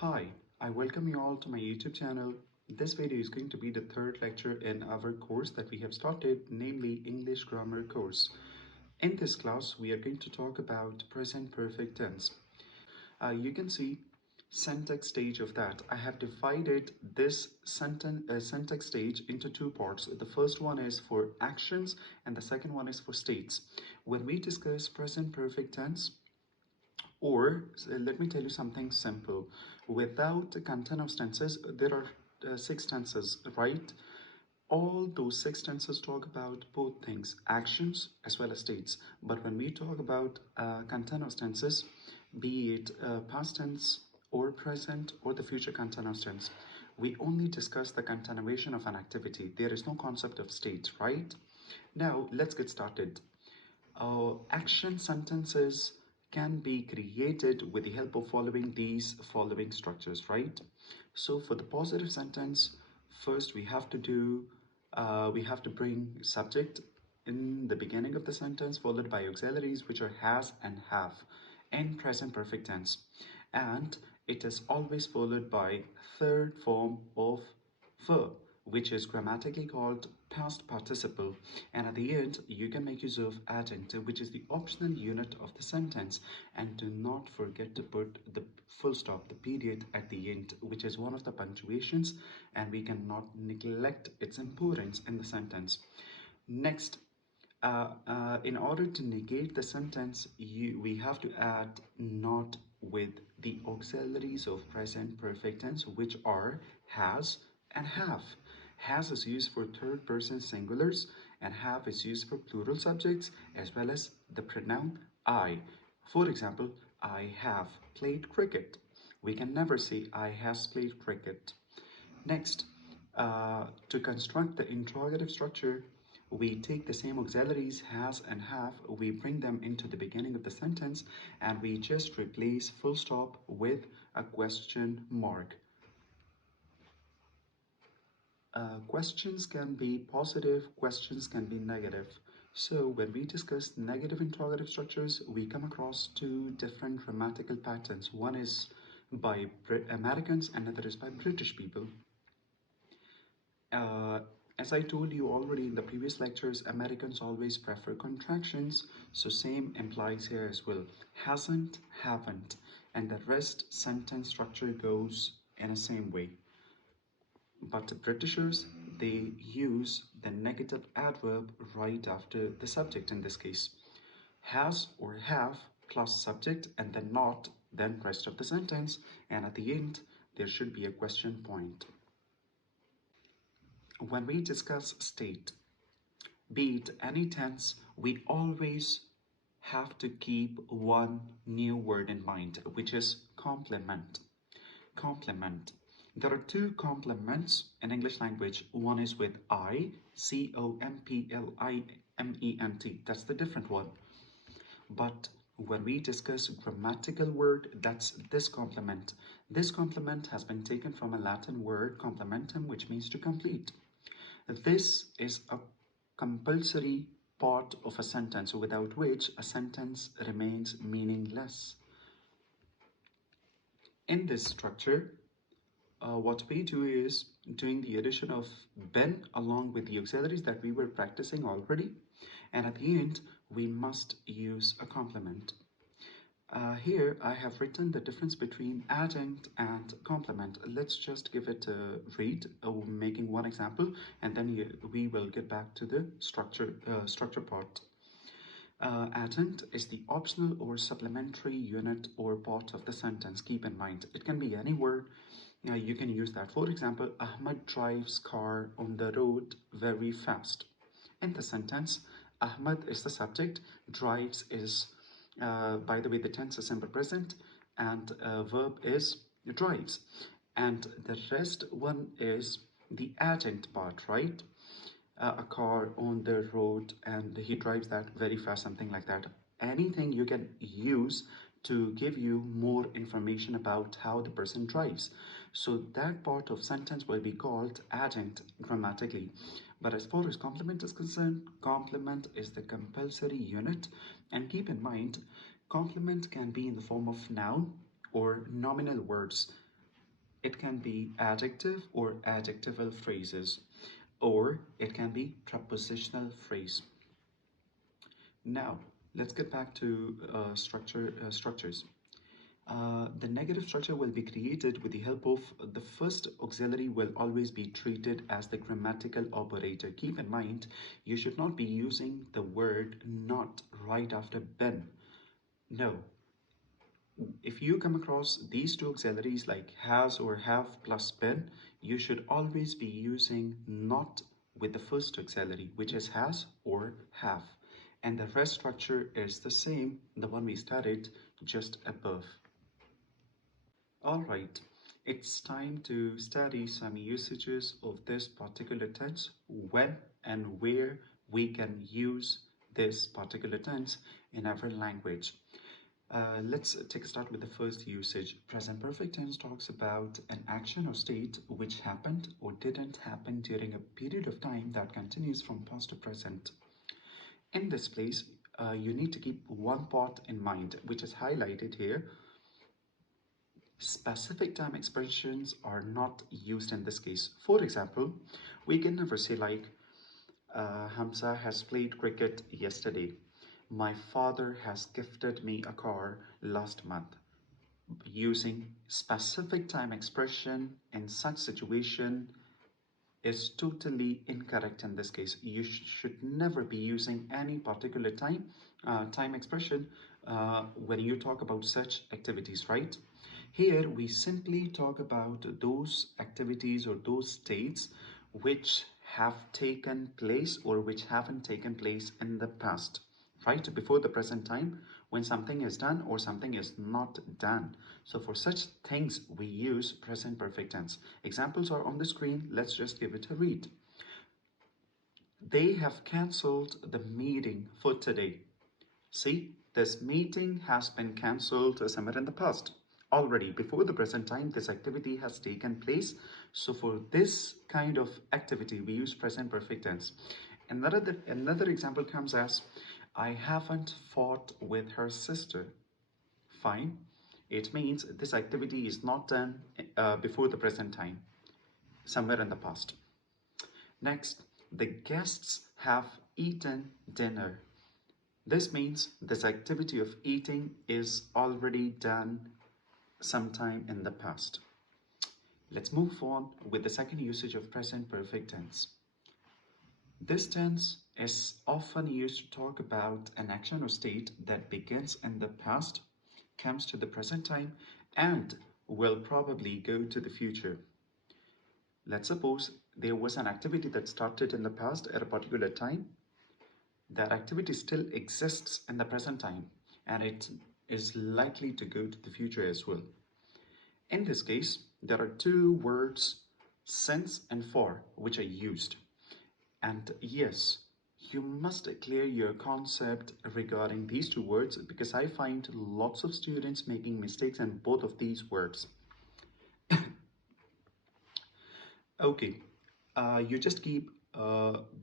Hi, I welcome you all to my YouTube channel. This video is going to be the third lecture in our course that we have started, namely English Grammar course. In this class, we are going to talk about present perfect tense. You can see syntax stage of that. I have divided this syntax stage into two parts. The first one is for actions and the second one is for states. When we discuss present perfect tense, let me tell you something simple. Without the continuous tenses, there are six tenses, right? All those six tenses talk about both things, actions as well as states. But when we talk about continuous tenses, be it past tense or present or the future continuous tense, we only discuss the continuation of an activity. There is no concept of state, right? Now, let's get started. Action sentences can be created with the help of following these following structures, right? So for the positive sentence, first we have to bring subject in the beginning of the sentence, followed by auxiliaries, which are has and have in present perfect tense. And it is always followed by third form of verb, which is grammatically called past participle. And at the end, you can make use of adjective, which is the optional unit of the sentence. And do not forget to put the full stop, the period at the end, which is one of the punctuations, and we cannot neglect its importance in the sentence. Next, in order to negate the sentence, we have to add not with the auxiliaries of present perfect tense, which are has and have. Has is used for third person singulars and have is used for plural subjects as well as the pronoun I. For example, I have played cricket. We can never say I has played cricket. Next, to construct the interrogative structure, we take the same auxiliaries has and have, we bring them into the beginning of the sentence, and we just replace full stop with a question mark. Questions can be positive, questions can be negative. So when we discuss negative interrogative structures, we come across two different grammatical patterns. One is by Americans and another is by British people. Uh, as I told you already in the previous lectures, Americans always prefer contractions, so same implies here as well. Hasn't, haven't, and the rest sentence structure goes in the same way. But the Britishers, they use the negative adverb right after the subject in this case. Has or have plus subject and then not, then rest of the sentence, and at the end, there should be a question point. When we discuss state, be it any tense, we always have to keep one new word in mind, which is complement. Complement. There are two complements in English language. One is with I, C-O-M-P-L-I-M-E-N-T. That's the different one. But when we discuss grammatical word, that's this complement. This complement has been taken from a Latin word, complementum, which means to complete. This is a compulsory part of a sentence without which a sentence remains meaningless. In this structure, what we do is doing the addition of been along with the auxiliaries that we were practicing already, and at the end we must use a complement. Here I have written the difference between adjunct and complement. Let's just give it a read, making one example, and then we will get back to the structure part. Adjunct is the optional or supplementary unit or part of the sentence. Keep in mind, it can be any word. You can use that. For example, Ahmad drives car on the road very fast. In the sentence, Ahmad is the subject, drives is, by the way, the tense is simple present, and verb is drives. And the rest one is the adjunct part, right? A car on the road and he drives that very fast, something like that. Anything you can use to give you more information about how the person drives. So that part of sentence will be called adjunct grammatically. But as far as complement is concerned, complement is the compulsory unit. And keep in mind, complement can be in the form of noun or nominal words. It can be adjective or adjectival phrases, or it can be prepositional phrase. Now, let's get back to structures. The negative structure will be created with the help of the first auxiliary will always be treated as the grammatical operator. Keep in mind, you should not be using the word not right after been. No. If you come across these two auxiliaries like has or have plus been, you should always be using not with the first auxiliary, which is has or have. And the rest structure is the same, the one we studied just above. Alright, it's time to study some usages of this particular tense, when and where we can use this particular tense in our language. Let's take a start with the first usage. Present perfect tense talks about an action or state which happened or didn't happen during a period of time that continues from past to present. In this place, you need to keep one part in mind, which is highlighted here. Specific time expressions are not used in this case. For example, we can never say like, Hamza has played cricket yesterday. My father has gifted me a car last month. Using specific time expression in such situation is totally incorrect in this case. You should never be using any particular time expression when you talk about such activities, right? Here we simply talk about those activities or those states which have taken place or which haven't taken place in the past, right? Before the present time, when something is done or something is not done. So for such things, we use present perfect tense. Examples are on the screen. Let's just give it a read. They have cancelled the meeting for today. See, this meeting has been cancelled somewhere in the past. Already, before the present time, this activity has taken place. So for this kind of activity, we use present perfect tense. Another example comes as, I haven't fought with her sister. Fine. It means this activity is not done before the present time, somewhere in the past. Next, the guests have eaten dinner. This means this activity of eating is already done sometime in the past. Let's move on with the second usage of present perfect tense. This tense is often used to talk about an action or state that begins in the past, comes to the present time, and will probably go to the future. Let's suppose there was an activity that started in the past at a particular time. That activity still exists in the present time, and it is likely to go to the future as well. In this case, there are two words, since and for, which are used. And yes, you must clear your concept regarding these two words because I find lots of students making mistakes in both of these words. Okay, you just keep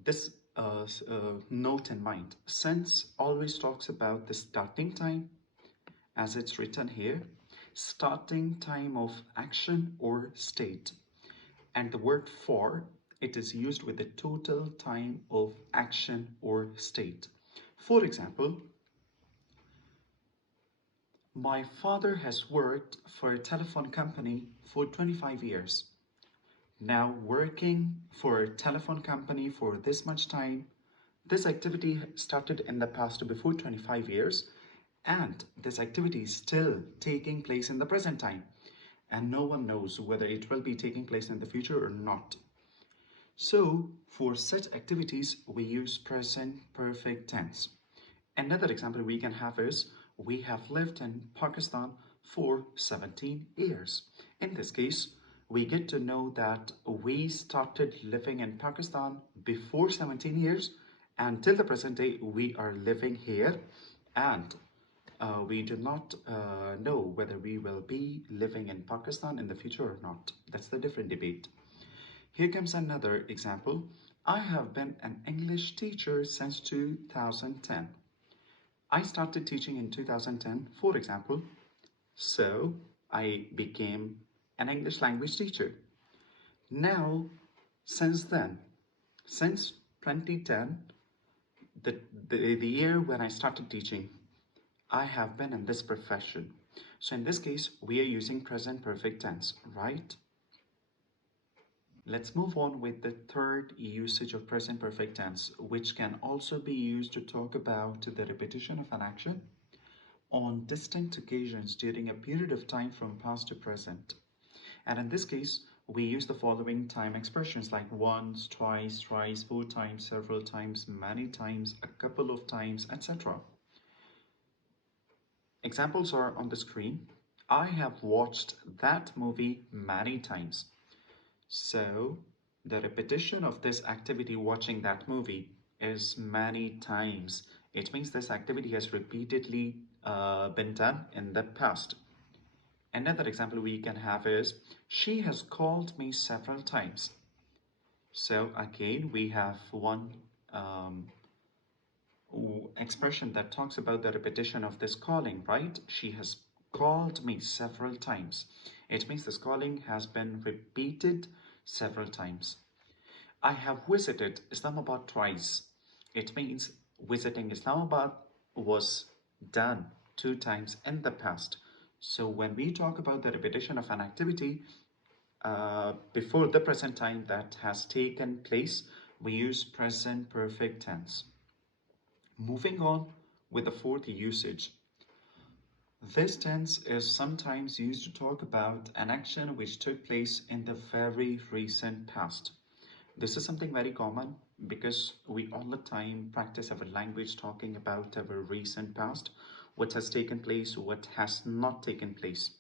this note in mind. Since always talks about the starting time, as it's written here, starting time of action or state. And the word for, it is used with the total time of action or state. For example, my father has worked for a telephone company for 25 years. Now working for a telephone company for this much time, this activity started in the past before 25 years, and this activity is still taking place in the present time, and no one knows whether it will be taking place in the future or not. So for such activities, we use present perfect tense. Another example we can have is, we have lived in Pakistan for 17 years. In this case, we get to know that we started living in Pakistan before 17 years, and till the present day we are living here, and we do not know whether we will be living in Pakistan in the future or not. That's the different debate. Here comes another example. I have been an English teacher since 2010. I started teaching in 2010, for example, so I became an English language teacher. Now, since then, since 2010, the year when I started teaching, I have been in this profession. So in this case, we are using present perfect tense, right? Let's move on with the third usage of present perfect tense, which can also be used to talk about the repetition of an action on distinct occasions during a period of time from past to present. And in this case, we use the following time expressions like once, twice, thrice, four times, several times, many times, a couple of times, etc. Examples are on the screen. I have watched that movie many times. So, the repetition of this activity, watching that movie, is many times. It means this activity has repeatedly been done in the past. Another example we can have is, she has called me several times. So again, we have one expression that talks about the repetition of this calling, right? She has called me several times. It means this calling has been repeated several times. I have visited Islamabad twice. It means visiting Islamabad was done 2 times in the past. So when we talk about the repetition of an activity before the present time that has taken place, we use present perfect tense. Moving on with the fourth usage. This tense is sometimes used to talk about an action which took place in the very recent past. This is something very common because we all the time practice our language talking about our recent past, what has taken place, what has not taken place.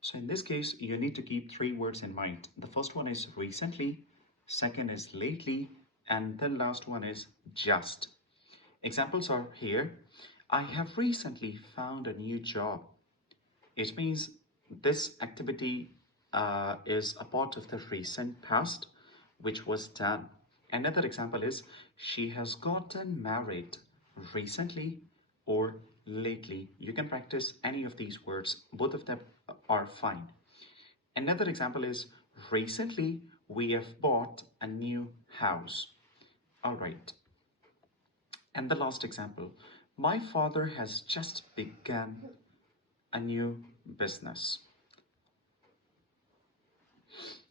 So in this case, you need to keep 3 words in mind. The first one is recently, second is lately, and the last one is just. Examples are here. I have recently found a new job. It means this activity is a part of the recent past which was done. Another example is she has gotten married recently or lately. You can practice any of these words, both of them are fine. Another example is recently we have bought a new house. All right. And the last example, my father has just begun a new business.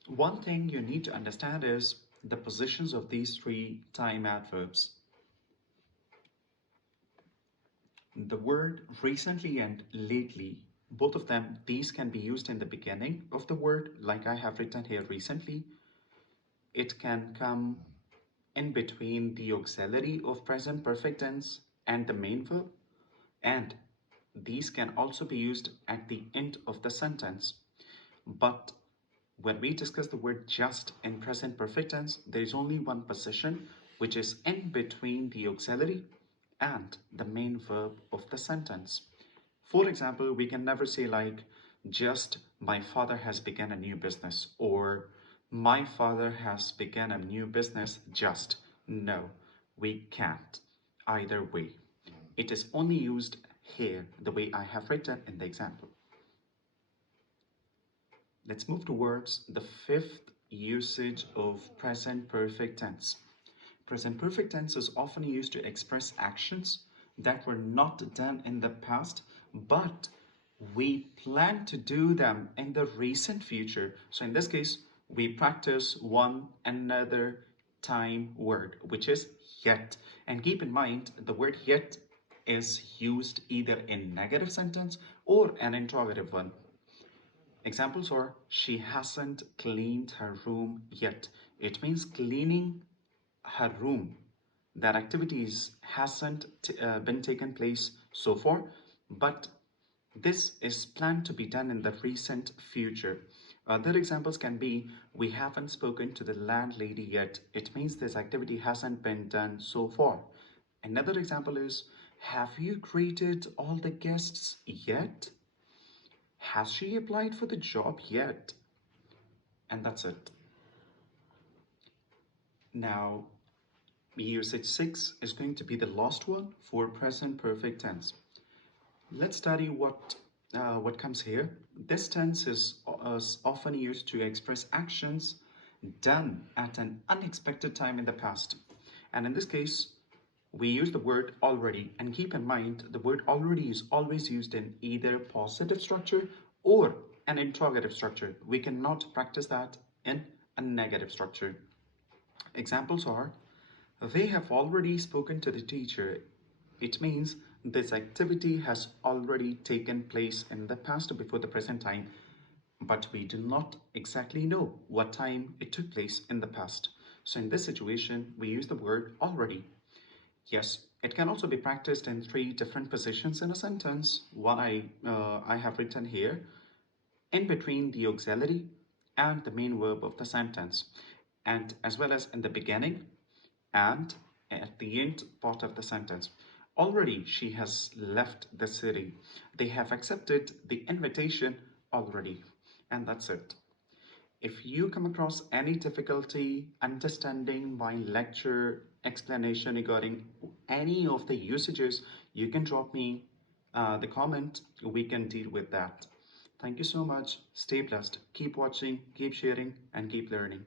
One thing you need to understand is the positions of these 3 time adverbs. The word recently and lately, both of them, these can be used in the beginning of the word, like I have written here recently. It can come in between the auxiliary of present perfect tense and the main verb, and these can also be used at the end of the sentence. But when we discuss the word just in present perfect tense, there is only one position which is in between the auxiliary and the main verb of the sentence. For example, we can never say like, just my father has begun a new business, or my father has begun a new business just. No, we can't. Either way. It is only used here the way I have written in the example. Let's move towards the fifth usage of present perfect tense. Present perfect tense is often used to express actions that were not done in the past, but we plan to do them in the recent future. So in this case, we practice one another time word, which is yet. And keep in mind, the word yet is used either in negative sentence or an interrogative one. Examples are, she hasn't cleaned her room yet. It means cleaning her room. That activities hasn't been taken place so far, but this is planned to be done in the recent future. Other examples can be, we haven't spoken to the landlady yet. It means this activity hasn't been done so far. Another example is, have you greeted all the guests yet? Has she applied for the job yet? And that's it. Now, usage 6 is going to be the last one for present perfect tense. Let's study what comes here. This tense is often used to express actions done at an unexpected time in the past. And in this case, we use the word already, and keep in mind the word already is always used in either positive structure or an interrogative structure. We cannot practice that in a negative structure. Examples are, they have already spoken to the teacher. It means this activity has already taken place in the past before the present time, but we do not exactly know what time it took place in the past. So in this situation, we use the word already. Yes, it can also be practiced in three different positions in a sentence. One I have written here, in between the auxiliary and the main verb of the sentence, and as well as in the beginning and at the end part of the sentence. Already she has left the city. They have accepted the invitation already. And that's it. If you come across any difficulty understanding my lecture explanation regarding any of the usages, you can drop me the comment. We can deal with that. Thank you so much. Stay blessed. Keep watching, keep sharing, and keep learning.